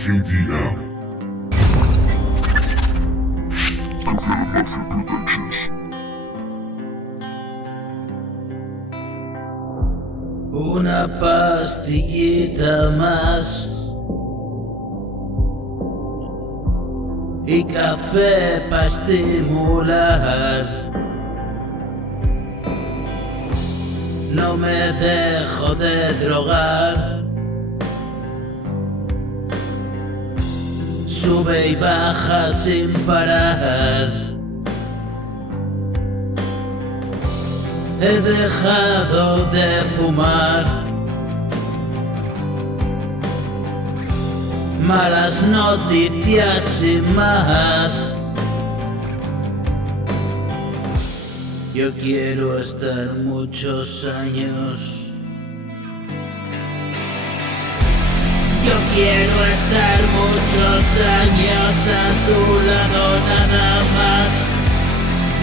KDM. Confirm Mafia Productions. Una pastillita más y café para estimular. No me dejo de drogar. Sube y baja sin parar. He dejado de fumar. Malas noticias y más. Yo quiero estar muchos años. Yo quiero estar muchos años a tu lado nada más.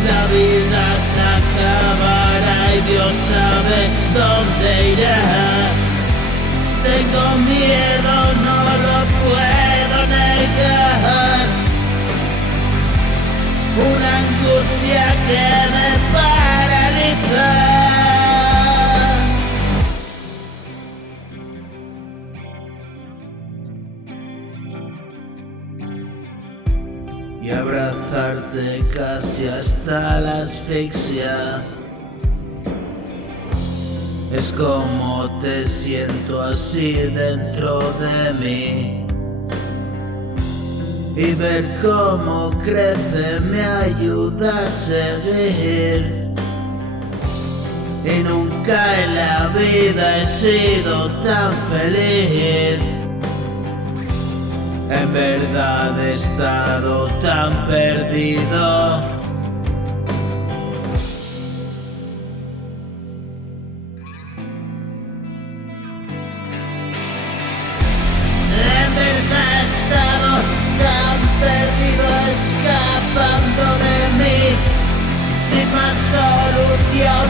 La vida se acabará y Dios sabe dónde irá. Tengo miedo, no lo puedo negar. Una angustia que me paraliza. Y abrazarte casi hasta la asfixia. Es como te siento así dentro de mí. Y ver cómo crece me ayuda a seguir. Y nunca en la vida he sido tan feliz. En verdad he estado tan perdido. En verdad he estado tan perdido, escapando de mí, sin más solución